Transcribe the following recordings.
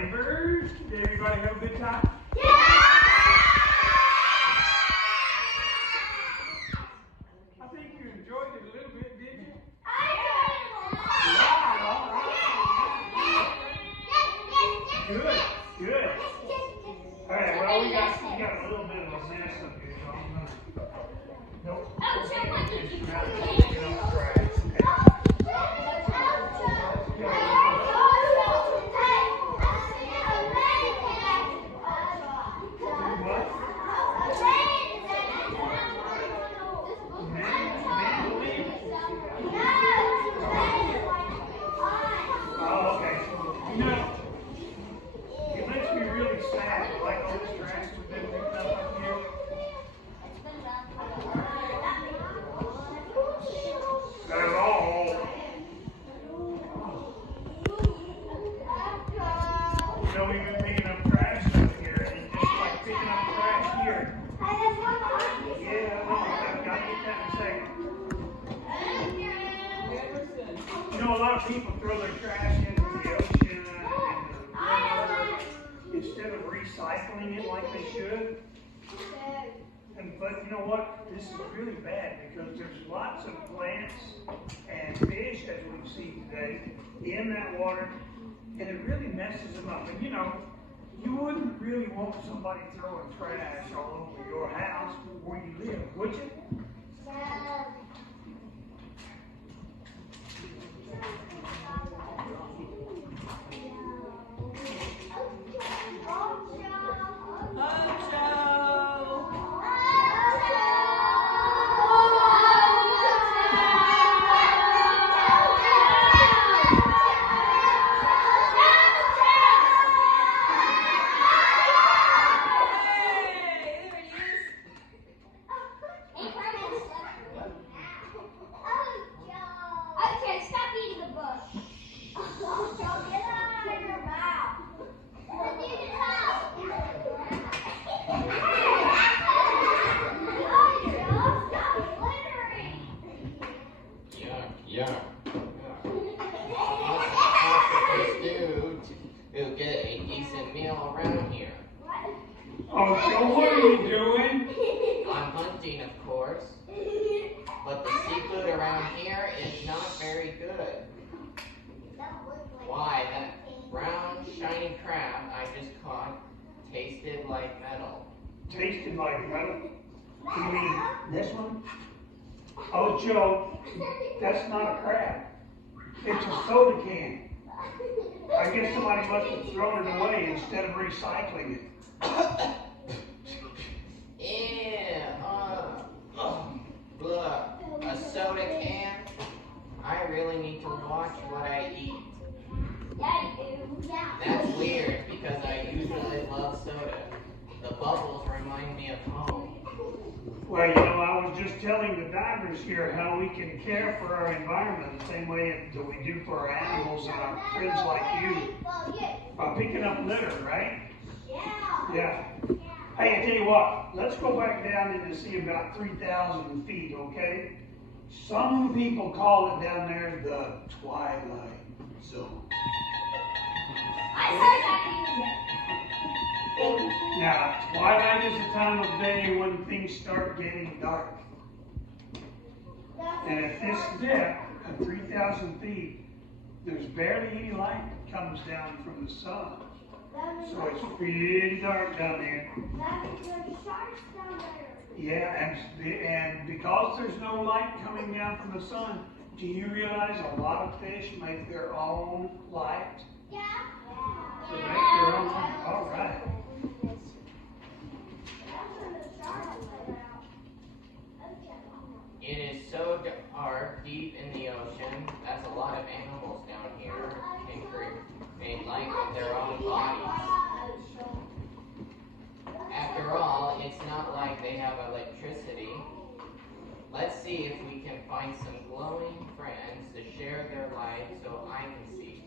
divers. Did everybody have a good time? Yeah! I think you enjoyed it a little bit, did you? I enjoyed it a lot. Good, good. All right, well, we got a little bit of a mess up here, so I'm gonna help. Oh, someone did you Get do off track. Oh, okay. You know, it makes me really sad, like all this trash we've been picking up here. They're all. You know, we've been picking up trash up here, and it's just like picking up trash here. Yeah, I know. I've got to get that in a second. You know, a lot of people throw their trash into the ocean and the river instead of recycling it like they should. But you know what? This is really bad because there's lots of plants and fish, as we've seen today, in that water, and it really messes them up. And you know, you wouldn't really want somebody throwing trash all over your house where you live, would you? Okay, stop eating the bush. Get out of your mouth. Stop littering. Yeah. What's do to get a decent meal around here? Oh, so what are you doing? I'm hunting, of course, but the seafood around here is not very good. Why, that brown, shiny crab I just caught tasted like metal. Tasted like metal. You mean this one? Oh, Joe, that's not a crab. It's a soda can. I guess somebody must have thrown it away instead of recycling it. Blah. A soda can? I really need to watch what I eat. Yeah, you do. That's weird because I usually love soda. The bubbles remind me of home. Well, you know, I was just telling the divers here how we can care for our environment the same way that we do for our animals and our friends like you by picking up litter, right? Yeah. Hey, I tell you what, let's go back down and see about 3,000 feet, okay? Some people call it down there the Twilight Zone. Now, twilight is the time of day when things start getting dark. And at this depth, at 3,000 feet, there's barely any light that comes down from the sun. So it's really dark down there. Yeah, and because there's no light coming down from the sun, do you realize a lot of fish make their own light? Yeah. They make their own light. All right. It is so dark deep in the ocean. That's a lot of animals down here can create light with their own bodies. After all, it's not like they have electricity. Let's see if we can find some glowing friends to share their light so I can see.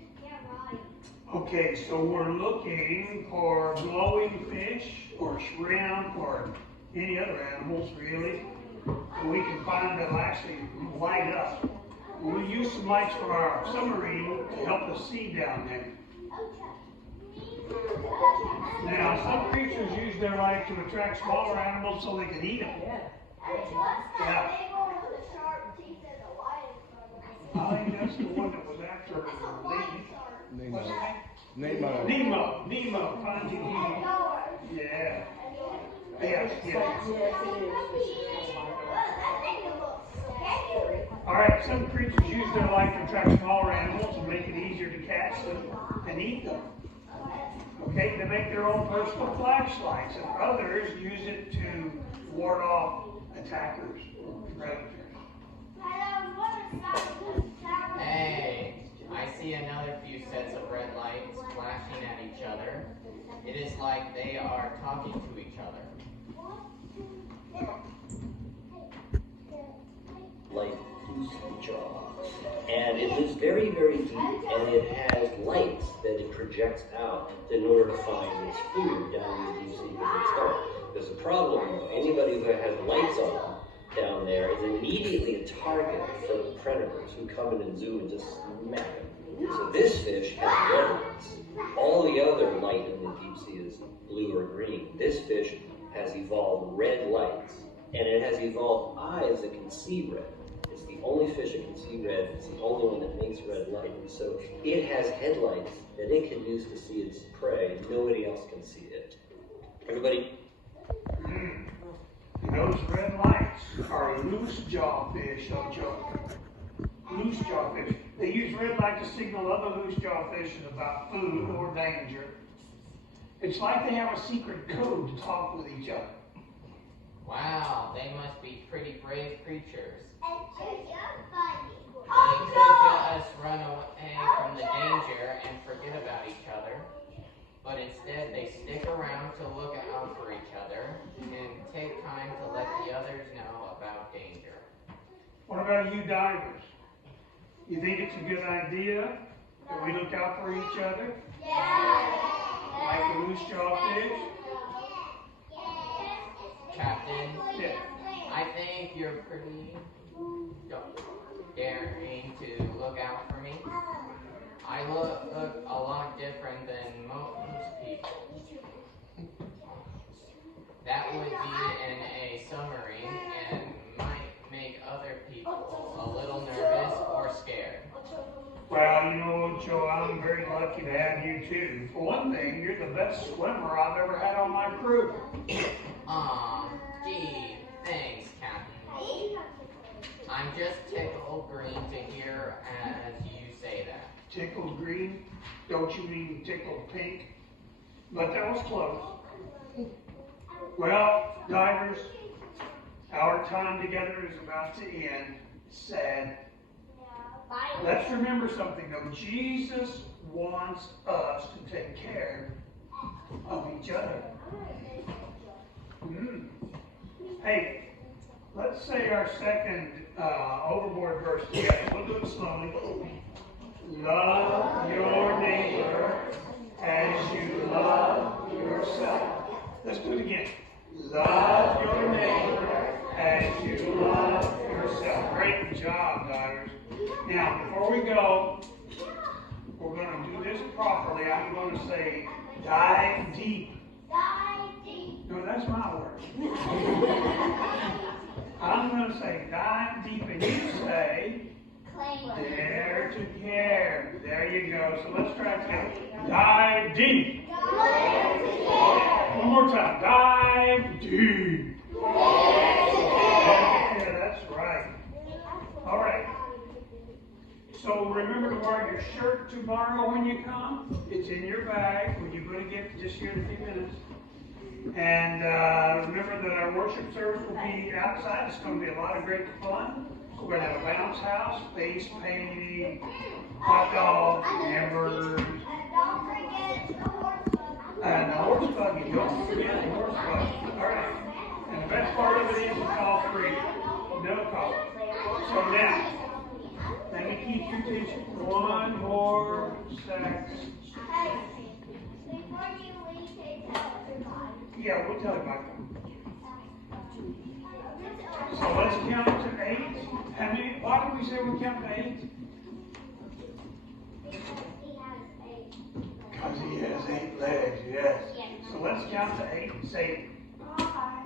Okay, so we're looking for glowing fish or shrimp or any other animals, really. So we can find that'll actually light up. We'll use some lights from our submarine to help us see down there. Now, some creatures use their light to attract smaller animals so they can eat them. Hey, what's that big one with the sharp teeth and the light in front of it? I think that's the one that was after It's a white Lee. shark. What's his name? Nemo. Nemo, Finding Nemo. Yours. Yeah. And yours. Yes, yes. That thing looks scary. All right, some creatures use their light to attract smaller animals and make it easier to catch them and eat them. Okay, they make their own personal flashlights, and others use it to ward off attackers, predators. Hey, I see another few sets of red lights flashing at each other. It is like they are talking to each other. Like loose jaw. And it lives very, very deep, and it has lights that it projects out in order to find its food down in the deep sea because it's dark. There's a problem though. Anybody who has lights on down there is immediately a target for the predators who come in and zoom and just smack them. So this fish has red lights. All the other light in the deep sea is blue or green. This fish has evolved red lights, and it has evolved eyes that can see red. It's the only fish that can see red. It's the only one that makes red light. And so it has headlights that it can use to see its prey. Nobody else can see it. Everybody? Those red lights are loose jawfish, don't you? Loose jawfish. They use red light to signal other loose jawfish about food or danger. It's like they have a secret code to talk with each other. Wow, they must be pretty brave creatures. And They could just run away from the danger and forget about each other, but instead they stick around to look out for each other and take time to let the others know about danger. What about you divers? You think it's a good idea that we look out for each other? Like the loose jawfish? Captain, Yeah. I think you're pretty daring to look out for me. I look a lot different than most people. That would be in a summary and might make other people a little nervous or scared. Well, you know, Joe, I'm very lucky to have you too. For one thing, you're the best swimmer I've ever had on my crew. Aw, gee, thanks, Captain. I'm just tickled green to hear as you say that. Tickled green? Don't you mean tickled pink? But that was close. Well, divers, our time together is about to end. Sad. Let's remember something though. Jesus wants us to take care of each other. Hey, let's say our second overboard verse together. We'll do it slowly. Love your neighbor as you love yourself. Let's do it again. Love your neighbor as you love yourself. Great job, divers. Now, before we go, we're going to do this properly. I'm going to say, dive deep. No, that's my word. I'm going to say, dive deep, and you say, dare to care. There you go. So let's try it again. Dive deep. One more time. Dive deep. Yeah, that's right. All right. So remember to wear your shirt tomorrow when you come. It's in your bag when you're going to get just here in a few minutes. And remember that our worship service will be outside. It's going to be a lot of great fun. We're going to have a bounce house, face painting, hot dogs, hamburgers. And the horse buggy. Don't forget the horse buggy. All right. And the best part of it is it's all free. No cost. So now, let me keep you teaching. One more second. Yeah, we'll tell you about that. So let's count to 8. How many? Why do we say we count to 8? Because he has 8 legs. Yes. So let's count to 8 and say, Bye.